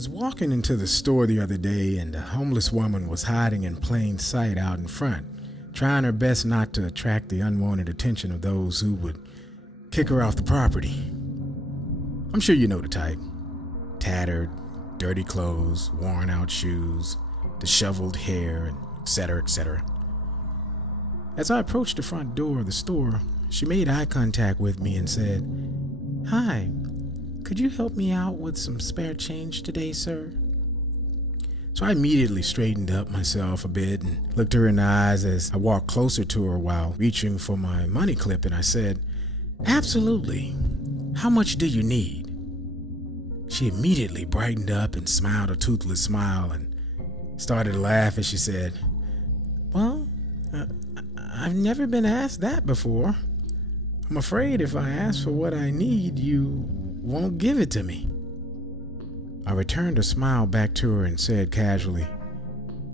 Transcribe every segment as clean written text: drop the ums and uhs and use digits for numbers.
was walking into the store the other day and a homeless woman was hiding in plain sight out in front, trying her best not to attract the unwanted attention of those who would kick her off the property. I'm sure you know the type. Tattered, dirty clothes, worn out shoes, disheveled hair, and etc., etc. As I approached the front door of the store, she made eye contact with me and said, "Hi, could you help me out with some spare change today, sir?" So I immediately straightened up myself a bit and looked her in the eyes as I walked closer to her while reaching for my money clip, and I said, "Absolutely. How much do you need?" She immediately brightened up and smiled a toothless smile and started to laugh as she said, "Well, I've never been asked that before. I'm afraid if I ask for what I need, you won't give it to me." I returned a smile back to her and said casually,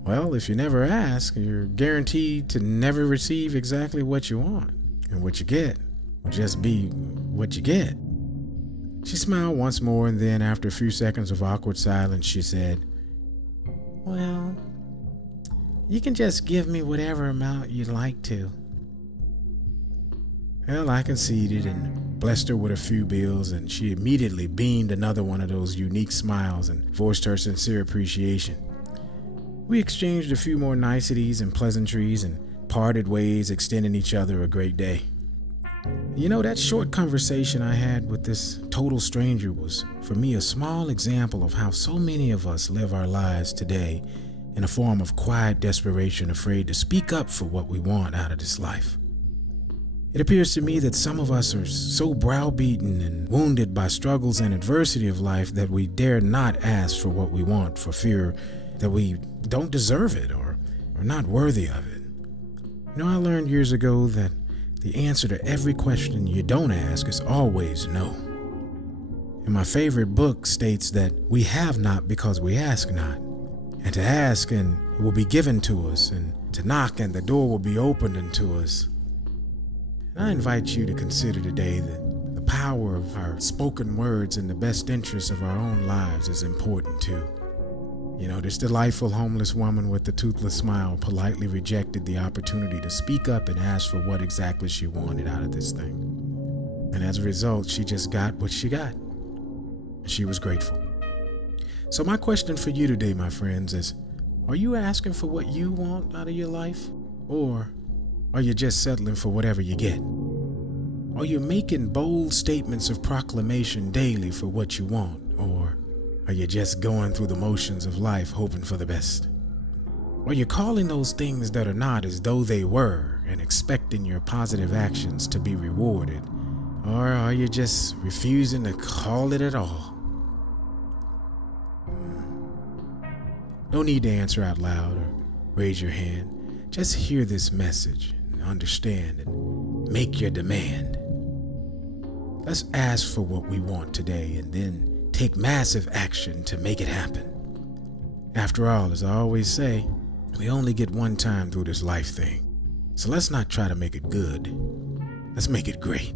"Well, if you never ask, you're guaranteed to never receive exactly what you want, and what you get will just be what you get." She smiled once more, and then after a few seconds of awkward silence, she said, "Well, you can just give me whatever amount you'd like to." Well, I conceded and blessed her with a few bills, and she immediately beamed another one of those unique smiles and voiced her sincere appreciation. We exchanged a few more niceties and pleasantries and parted ways, extending each other a great day. You know, that short conversation I had with this total stranger was, for me, a small example of how so many of us live our lives today in a form of quiet desperation, afraid to speak up for what we want out of this life. It appears to me that some of us are so browbeaten and wounded by struggles and adversity of life that we dare not ask for what we want for fear that we don't deserve it or are not worthy of it. You know, I learned years ago that the answer to every question you don't ask is always no. And my favorite book states that we have not because we ask not. And to ask and it will be given to us, and to knock and the door will be opened unto us. And I invite you to consider today that the power of our spoken words in the best interest of our own lives is important too. You know, this delightful homeless woman with the toothless smile politely rejected the opportunity to speak up and ask for what exactly she wanted out of this thing. And as a result, she just got what she got. And she was grateful. So my question for you today, my friends, is, are you asking for what you want out of your life? Or are you just settling for whatever you get? Are you making bold statements of proclamation daily for what you want? Or are you just going through the motions of life hoping for the best? Are you calling those things that are not as though they were and expecting your positive actions to be rewarded? Or are you just refusing to call it at all? No need to answer out loud or raise your hand. Just hear this message and understand and make your demand. Let's ask for what we want today and then take massive action to make it happen. After all, as I always say, we only get one time through this life thing. So let's not try to make it good. Let's make it great.